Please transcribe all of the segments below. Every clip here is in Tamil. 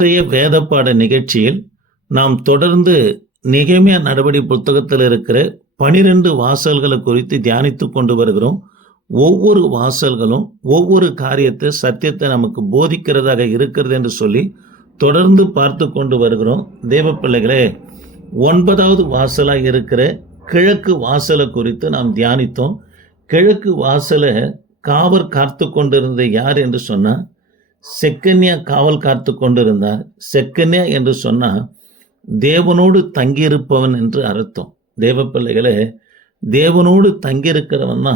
இன்றைய வேத பாட நிகழ்ச்சியில் நாம் தொடர்ந்து நெகேமியா நடபடி புத்தகத்தில் இருக்கிற 12 வாசல்களை குறித்து தியானித்துக் கொண்டு வருகிறோம். ஒவ்வொரு வாசல்களும் ஒவ்வொரு காரியத்தை சத்தியத்தை நமக்கு போதிக்கிறதாக இருக்கிறது என்று சொல்லி தொடர்ந்து பார்த்து கொண்டு வருகிறோம். தேவ பிள்ளைகளே, 9வது வாசலாக இருக்கிற கிழக்கு வாசலை குறித்து நாம் தியானித்தோம். கிழக்கு வாசலை காவல் காத்து கொண்டிருந்த யார் என்று சொன்னால் செக்கன்யா காவல் காத்து கொண்டிருந்தார். செக்கன்யா என்று சொன்னால் தேவனோடு தங்கியிருப்பவன் என்று அர்த்தம். தேவ பிள்ளைகளே, தேவனோடு தங்கியிருக்கிறவன்னா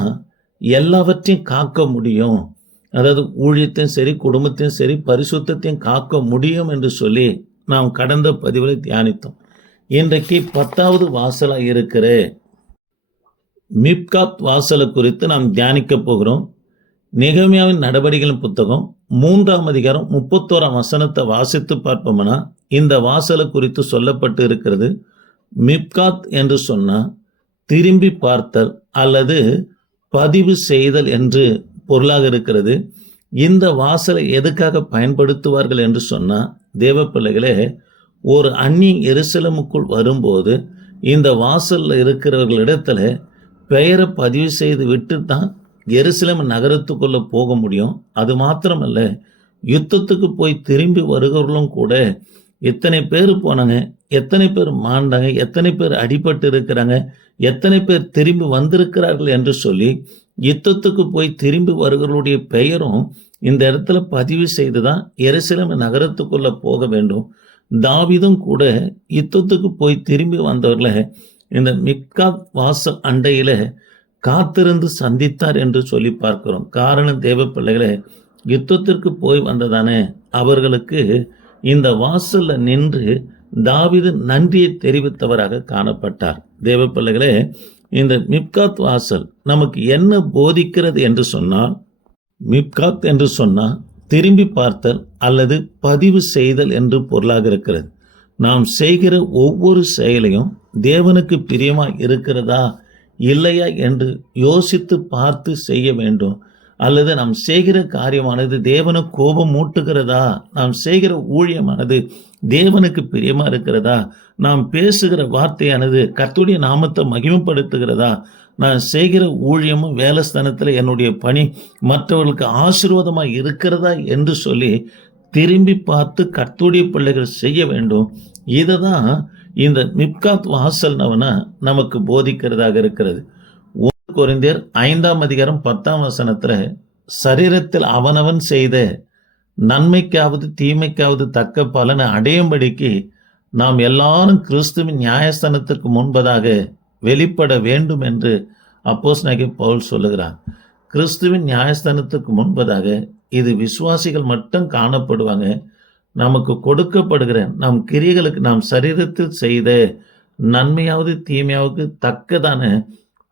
எல்லாவற்றையும் காக்க முடியும். அதாவது ஊழியத்தையும் சரி, குடும்பத்தையும் சரி, பரிசுத்தையும் காக்க முடியும் என்று சொல்லி நாம் கடந்த பதிவில் தியானித்தோம். இன்றைக்கு 10வது வாசலாக இருக்கிற மிப்காத் வாசலை குறித்து நாம் தியானிக்க போகிறோம். நெகேமியாவின் நடபடிகளின் புத்தகம் 3ஆம் அதிகாரம் 31ஆம் வசனத்தை வாசித்து பார்ப்போம்னா இந்த வாசலை குறித்து சொல்லப்பட்டு இருக்கிறது. மிப்காத் என்று சொன்னால் திரும்பி பார்த்தல் அல்லது பதிவு செய்தல் என்று பொருளாக இருக்கிறது. இந்த வாசலை எதுக்காக பயன்படுத்துவார்கள் என்று சொன்னால், தேவ பிள்ளைகளே, ஒரு அந்நிய எருசலேமுக்குள் வரும்போது இந்த வாசலில் இருக்கிறவர்களிடத்துல பெயரை பதிவு செய்து விட்டு தான் எருசலேம் நகரத்துக்குள்ளே போக முடியும். அது மாத்திரமல்ல, யுத்தத்துக்கு போய் திரும்பி வருகிறவர்களும் கூட எத்தனை பேர் போனாங்க, எத்தனை பேர் மாண்டாங்க, எத்தனை பேர் அடிபட்டு இருக்கிறாங்க, எத்தனை பேர் திரும்பி வந்திருக்கிறார்கள் என்று சொல்லி யுத்தத்துக்கு போய் திரும்பி வருகிறவருடைய பெயரும் இந்த இடத்துல பதிவு செய்து தான் எருசலேம் நகரத்துக்குள்ளே போக வேண்டும். தாவீதும் கூட யுத்தத்துக்கு போய் திரும்பி வந்தவர்களை இந்த மிப்காத் வாசல் அண்டையில் காத்திருந்து சந்தித்தார் என்று சொல்லி பார்க்கிறோம். காரணம், தேவ பிள்ளைகளே, யுத்தத்திற்கு போய் வந்ததானே அவர்களுக்கு இந்த வாசல்ல நின்று தாவீது நன்றியை தெரிவித்தவராக காணப்பட்டார். தேவ பிள்ளைகளே, இந்த மிப்காத் வாசல் நமக்கு என்ன போதிக்கிறது என்று சொன்னால், மிப்காத் என்று சொன்னால் திரும்பி பார்த்தல் அல்லது பதிவு செய்தல் என்று பொருளாக இருக்கிறது. நாம் செய்கிற ஒவ்வொரு செயலையும் தேவனுக்கு பிரியமா இருக்கிறதா இல்லையா என்று யோசித்து பார்த்து செய்ய வேண்டும். அல்லது நாம் செய்கிற காரியமானது தேவனுக்கு கோபம் மூட்டுகிறதா, நாம் செய்கிற ஊழியமானது தேவனுக்கு பிரியமா இருக்கிறதா, நாம் பேசுகிற வார்த்தையானது கர்த்தருடைய நாமத்தை மகிமைப்படுத்துகிறதா, நான் செய்கிற ஊழியமும் வேலைஸ்தானத்தில் என்னுடைய பணி மற்றவர்களுக்கு ஆசீர்வாதமாக இருக்கிறதா என்று சொல்லி திரும்பி பார்த்து கர்த்தருடைய பிள்ளைகள் செய்ய வேண்டும். இதை தான் இந்த மிப்காத் வாசல்னவனா நமக்கு போதிக்கிறதாக இருக்கிறது. 1 கொரிந்தியர் 5ஆம் அதிகாரம் 10ஆம் வசனத்துல சரீரத்தில் அவனவன் செய்த நன்மைக்காவது தீமைக்காவது தக்க பலனை அடையும்படிக்கு நாம் எல்லாரும் கிறிஸ்துவின் நியாயஸ்தானத்திற்கு முன்பதாக வெளிப்பட வேண்டும் என்று அப்போஸ்தலனாகிய பவுல் சொல்லுகிறார். கிறிஸ்துவின் நியாயஸ்தானத்துக்கு முன்பதாக இது விசுவாசிகள் மட்டும் காணப்படுவாங்க. நமக்கு கொடுக்கப்படுகிற நம் கிரியைகளுக்கு நாம் சரீரத்தில் செய்த நன்மையாவது தீமையாவது தக்கதான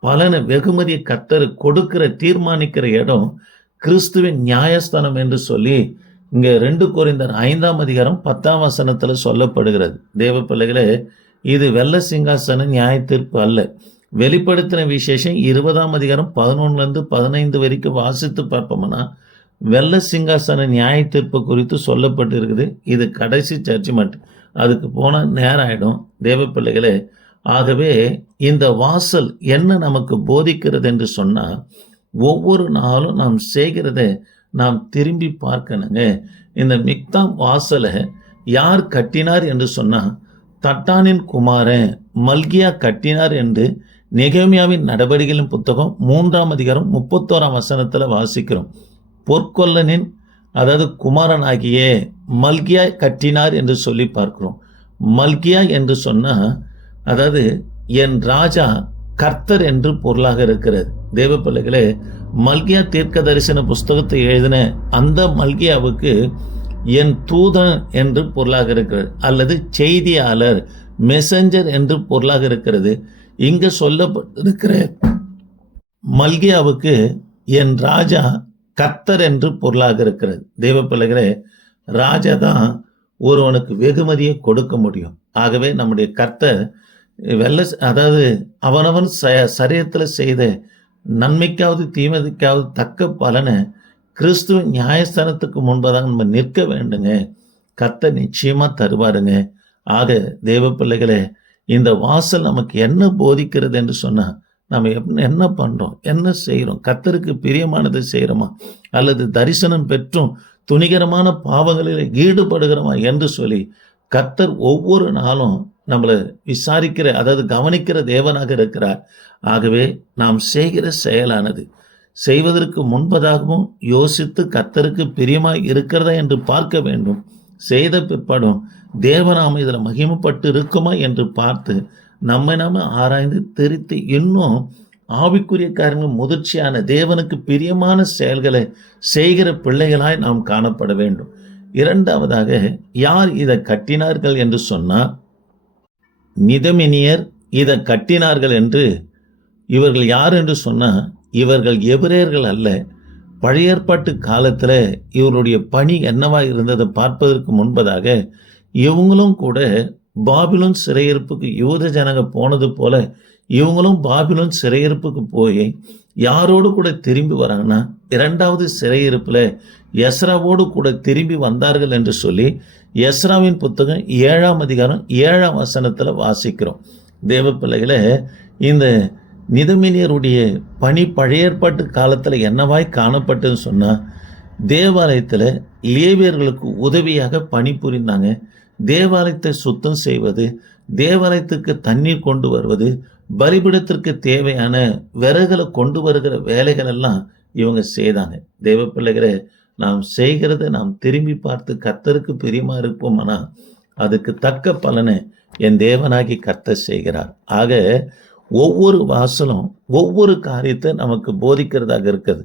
பலனை வெகுமதியை கர்த்தர் கொடுக்கிற தீர்மானிக்கிற இடம் கிறிஸ்துவின் நியாயஸ்தானம் என்று சொல்லி இங்கே 2 கொரிந்தியர் 5ஆம் அதிகாரம் 10ஆம் வசனத்தில் சொல்லப்படுகிறது. தேவ பிள்ளைகளே, இது வெள்ள சிங்காசன நியாய தீர்ப்பு அல்ல. வெளிப்படுத்தின விசேஷம் 20ஆம் அதிகாரம் 11லேருந்து 15 வரைக்கும் வாசித்து பார்ப்போம்னா வெள்ள சிங்காசன நியாய தீர்ப்பு குறித்து சொல்லப்பட்டு இருக்குது. இது கடைசி ஜட்ஜ்மெண்ட். அதுக்கு போனால் நேரம் ஆகிடும். தேவ பிள்ளைகளே, ஆகவே இந்த வாசல் என்ன நமக்கு போதிக்கிறது என்று சொன்னால், ஒவ்வொரு நாளும் நாம் செய்கிறத நாம் திரும்பி பார்க்கணுங்க. இந்த மிக்தாம் வாசலை யார் கட்டினார் என்று சொன்னால், தட்டானின் குமாரன் மல்கியா கட்டினார் என்று நெகேமியாவின் நடபடிகளின் புத்தகம் 3ஆம் அதிகாரம் 31ஆம் வசனத்தில் வாசிக்கிறோம். பொற்கொல்லனின் அதாவது குமாரனாகிய மல்கியா கட்டினார் என்று சொல்லி பார்க்கிறோம். மல்கியா என்று சொன்னால் அதாவது என் ராஜா கர்த்தர் என்று பொருளாக இருக்கிறது. தேவ பிள்ளைகளே, மல்கியா தீர்க்க தரிசன புஸ்தகத்தை எழுதின அந்த மல்கியாவுக்கு என் தூதன் என்று பொருளாக இருக்கிறது, அல்லது செய்தியாளர் மெசஞ்சர் என்று பொருளாக இருக்கிறது. இங்க சொல்லப்பட்டிருக்கிற மல்கியாவுக்கு என் ராஜா கர்த்தர் என்று பொருளாக இருக்கிறது. தேவ பிள்ளைகளே, ராஜா தான் ஒருவனுக்கு வெகுமதியை கொடுக்க முடியும். ஆகவே நம்முடைய கர்த்தர் அதாவது அவனவன் சரீரத்தில் செய்த நன்மைக்காவது தீமைக்காவது தக்க பலனை கிறிஸ்துவ நியாயஸ்தானத்துக்கு முன்பதாக நம்ம நிற்க வேண்டுங்க. கர்த்தர் நிச்சயமா தருவாருங்க. ஆக தேவ பிள்ளைகளே, இந்த வாசல் நமக்கு என்ன போதிக்கிறது என்று சொன்னா, நம்ம என்ன பண்றோம், என்ன செய்கிறோம், கர்த்தருக்கு பிரியமானதை செய்கிறோமா, அல்லது தரிசனம் பெற்றும் துணிகரமான பாவங்களில் ஈடுபடுகிறோமா என்று சொல்லி கர்த்தர் ஒவ்வொரு நாளும் நம்மளை விசாரிக்கிற, அதாவது கவனிக்கிற தேவனாக இருக்கிறார். ஆகவே நாம் செய்கிற செயலானது செய்வதற்கு முன்பதாகவும் யோசித்து கர்த்தருக்கு பிரியமாய் இருக்கிறதா என்று பார்க்க வேண்டும். செய்த பிற்பாடும் தேவனாம இதில் மகிமைப்பட்டு இருக்குமா என்று பார்த்து நம்மை நாம ஆராய்ந்து தெரித்து இன்னும் ஆவிக்குரிய காரியங்கள் முதிர்ச்சியான தேவனுக்கு பிரியமான செயல்களை செய்கிற பிள்ளைகளாய் நாம் காணப்பட வேண்டும். இரண்டாவதாக, யார் இதை கட்டினார்கள் என்று சொன்னால், நிதமினியர் இதை கட்டினார்கள் என்று. இவர்கள் யார் என்று சொன்னால், இவர்கள் எபிரேயர்கள் அல்ல. பழைய ஏற்பாட்டு காலத்தில் இவருடைய பணி என்னவா இருந்ததை பார்ப்பதற்கு முன்பதாக இவங்களும் கூட பாபிலோன் சிறையிருப்புக்கு யூத ஜனங்க போனது போல இவங்களும் பாபிலோன் சிறையிருப்புக்கு போய் யாரோடு கூட திரும்பி வராங்கன்னா, இரண்டாவது சிறையிருப்பில் எஸ்ராவோடு கூட திரும்பி வந்தார்கள் என்று சொல்லி எஸ்ராவின் புத்தகம் 7ஆம் அதிகாரம் 7ஆம் வசனத்தில் வாசிக்கிறோம். தேவ பிள்ளைகளை, இந்த நிதமினியருடைய பணி பழைய ஏற்பாட்டு காலத்தில் என்னவாய் காணப்பட்டுன்னு சொன்னால், தேவாலயத்தில் லேவியர்களுக்கு உதவியாக பணி புரிந்தாங்க. தேவாலயத்தை சுத்தம் செய்வது, தேவாலயத்துக்கு தண்ணீர் கொண்டு வருவது, பலிபீடத்திற்கு தேவையான விறகுகளை கொண்டு வருகிற வேலைகள் எல்லாம் இவங்க செய்தாங்க. தேவ பிள்ளைகளை, நாம் செய்கிறத நாம் திரும்பி பார்த்து கர்த்தருக்கு பிரியமா இருப்போம்னா அதுக்கு தக்க பலனை என் தேவனாகி கர்த்தர் செய்கிறார். ஆக ஒவ்வொரு வாசலும் ஒவ்வொரு காரியத்தை நமக்கு போதிக்கிறதாக இருக்குது.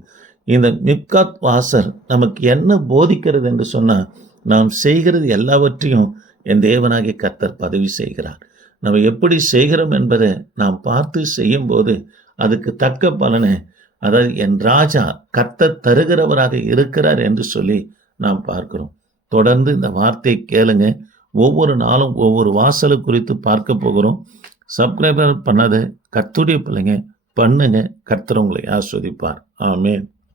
இந்த மிப்காத் வாசல் நமக்கு என்ன போதிக்கிறது என்று சொன்னால், நாம் செய்கிறது எல்லாவற்றையும் என் தேவனாகி கர்த்தர் பதிவு செய்கிறார். நம்ம எப்படி செய்கிறோம் என்பதை நாம் பார்த்து செய்யும்போது அதுக்கு தக்க பலனை, அதாவது என் ராஜா கர்த்தர் தருகிறவராக இருக்கிறார் என்று சொல்லி நாம் பார்க்கிறோம். தொடர்ந்து இந்த வார்த்தையை கேளுங்க. ஒவ்வொரு நாளும் ஒவ்வொரு வாசலை குறித்து பார்க்க போகிறோம். சப்ஸ்கிரைபர் பண்ணாத கர்த்தருடைய பிள்ளைங்க பண்ணுங்க. கர்த்தர் உங்களை ஆஸ்வதிப்பார். ஆமென்.